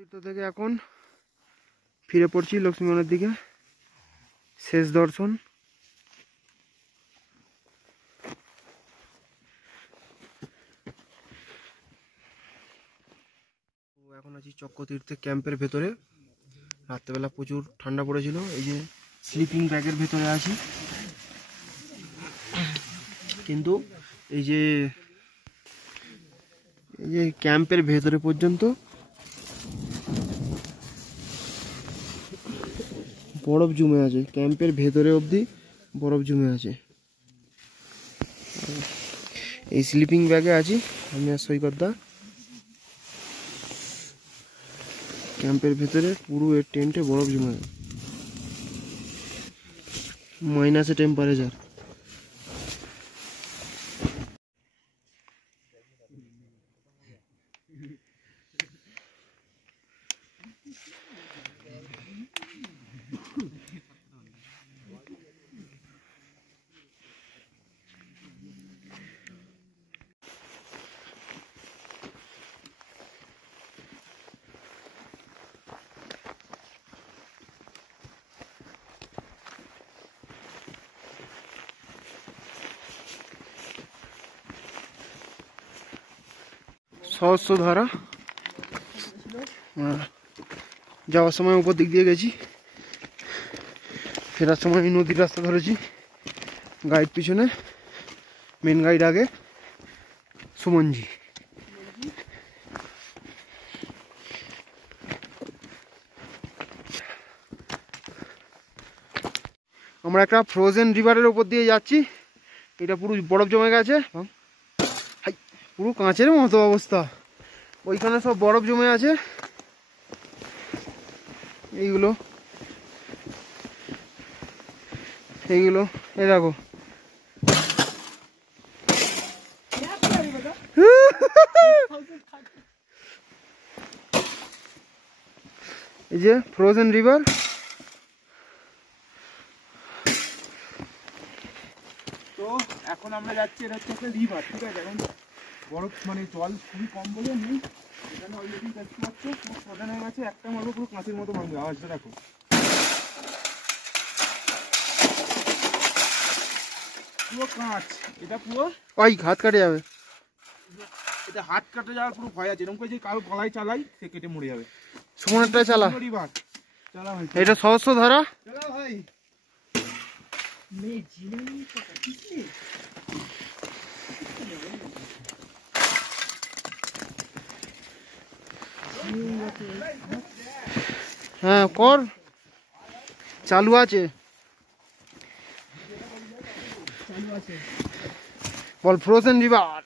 তীর্থ থেকে এখন ফিরে পড়ছি লক্ষ্মীবনের দিকে। শেষ দর্শন। এখন আছি চক্রতীর্থে ক্যাম্পের ভেতরে। রাত্রেবেলা প্রচুর ঠান্ডা পড়েছিল। এই যে স্লিপিং ব্যাগের ভেতরে আছি, কিন্তু এই যে ক্যাম্পের ভেতরে পর্যন্ত বরফ জমে আছে। ক্যাম্পের ভেতরে অবধি বরফ জমে আছে। এই স্লিপিং ব্যাগে আছি আমি আর সৈকতদা। ক্যাম্পের ভেতরে পুরো এর টেন্টে বরফ জমে আছে, মাইনাসে টেম্পারেচার। সহস্রধারা যাওয়ার সময় উপর দিক দিয়ে গেছি, ফেরার সময় নদীর রাস্তা ধরেছি। গাইড পিছনে, মেন গাইড আগে, সুমনজি। আমরা একটা ফ্রোজেন রিভারের উপর দিয়ে যাচ্ছি। এটা পুরো বরফ জমে গেছে, পুরো কাঁচের মতো অবস্থা। ওইখানে সব বরফ জমে আছে। এইগুলো এই দেখো, এই যে ফ্রোজেন রিভার। তো এখন আমরা যাচ্ছি, এটা হচ্ছে একটা রিভার, ঠিক আছে? এখন বরফ মানে জল খুবই কম বলে নেই এখানে। অলরেডি দেখতে পাচ্ছ পুরো প্রধান হয়ে গেছে, একটা মারবো পুরো কাঁচের মতো ভাঙবে। আওয়াজটা দেখো, পুরো কাঁচ। এটা পুরো ওই হাত কাটে যাবে, এটা হাত কাটে যাওয়ার পুরো ভয় আছে। এরকম করে যে কারো গলায় চালাই সে কেটে মরে যাবে। সুমনেরটাই চালা। রিভার চালা ভাই, এটা সহস্রধারা। চালা ভাই। হ্যাঁ কর, চালু আছে বল। ফ্রোজেন রিভার,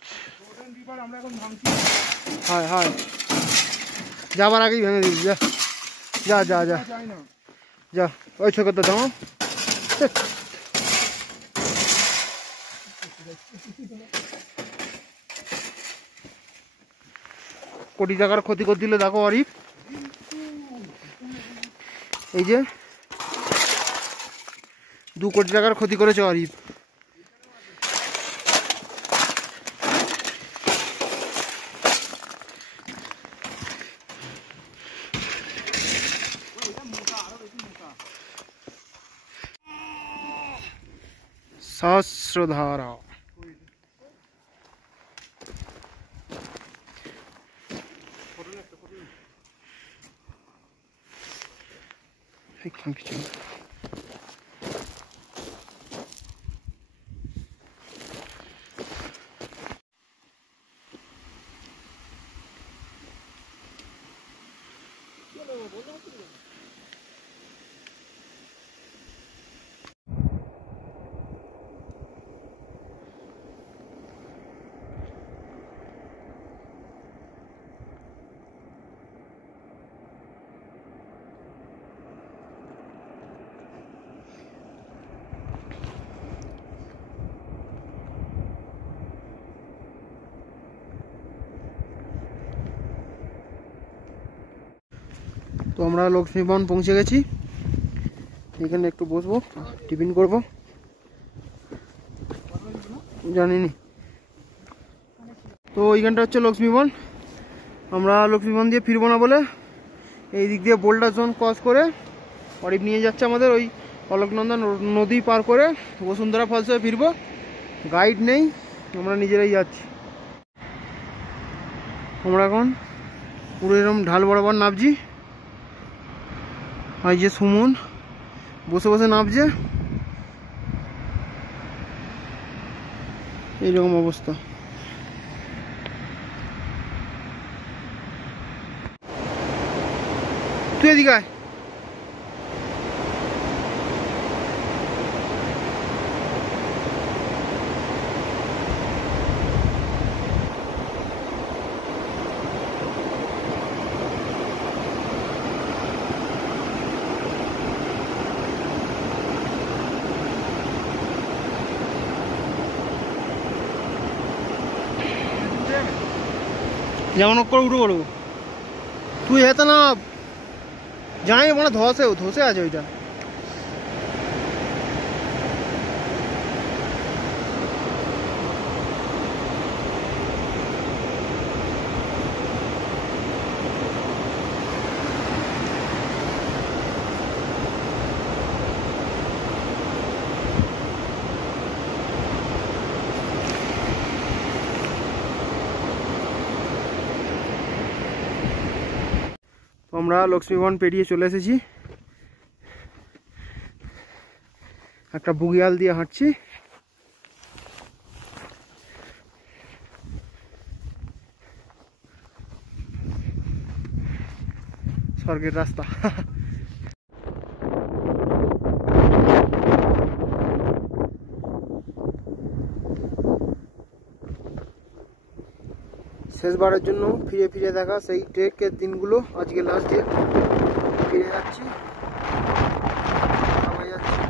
আমরা এখন ভাঙছি। হ্যাঁ হ্যাঁ, যাবার আগেই ভেঙে দিবি। যা যা যা যা যা, ওই ছোকরটা দাও। কোটি টাকার ক্ষতি করে দিলে দেখো আরিফ। এই যে 2 কোটি টাকার ক্ষতি করেছে আরিফ। সহস্রধারা। কিছু তো আমরা লক্ষ্মীবন পৌঁছে গেছি। এখানে একটু বসবো, টিফিন করবো। জানিনি তো এইখানটা হচ্ছে লক্ষ্মীবন। আমরা লক্ষ্মীবন দিয়ে ফিরবো না বলে এই দিক দিয়ে বোল্ডার জোন ক্রস করে অরিপ নিয়ে যাচ্ছে আমাদের ওই অলোকনন্দন নদী পার করে বসুন্ধরা ফলস হয়ে ফিরবো। গাইড নেই, আমরা নিজেরাই যাচ্ছি। আমরা এখন পুরো এরকম ঢাল বরাবর নামছি। আর যে সুমন বসে বসে নামছে, এইরকম অবস্থা। তুই এদিকে আয়। যেমন করে উঠে পড়বো, তুই হেতে না জানি মানে ধসে আছে ওইটা। আমরা লক্ষ্মীবন পেরিয়ে চলে এসেছি, একটা বুগিয়াল দিয়ে হাঁটছি। স্বর্গের রাস্তা। শেষবারের জন্য ফিরে ফিরে দেখা সেই ট্রেকের দিনগুলো, আজকে লাস্ট ডে। ফিরে যাচ্ছি, যাচ্ছি।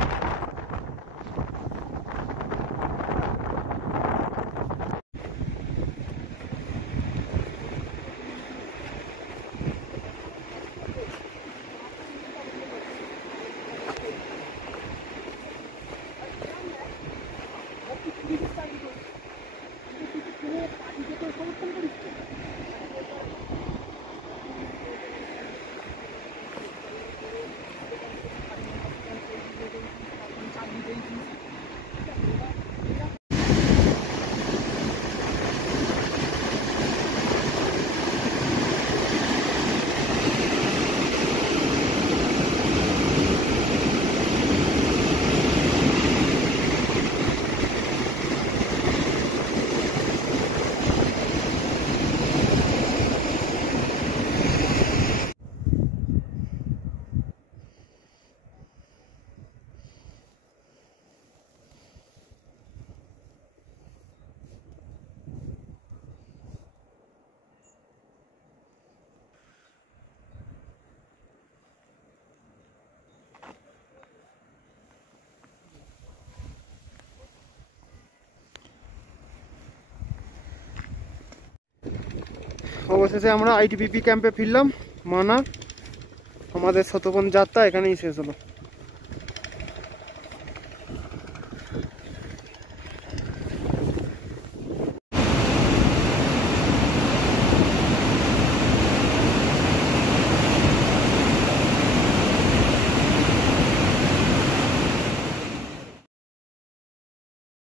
অবশেষে আমরা আইটিবিপি ক্যাম্পে ফিরলাম। মানা আমাদের শতবন যাত্রা এখানেই শেষ হলো।